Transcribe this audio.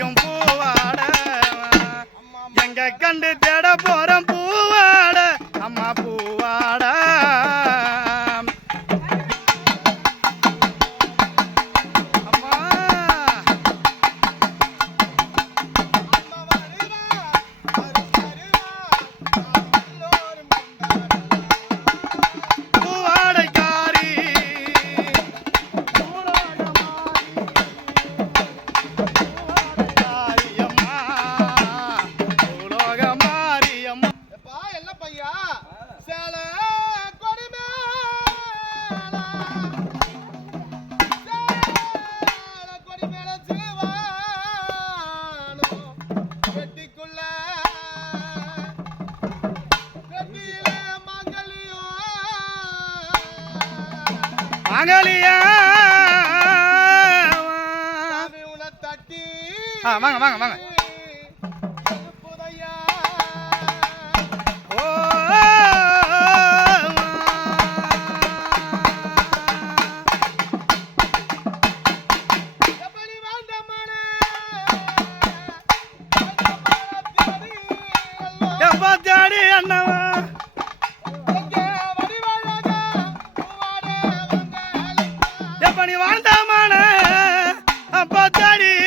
அலையும் பூவாட எங்க கண்டு தேட போறோம் மாங்கலியா ஆ வாங்க வாங்க வாங்க. Papa Daddy.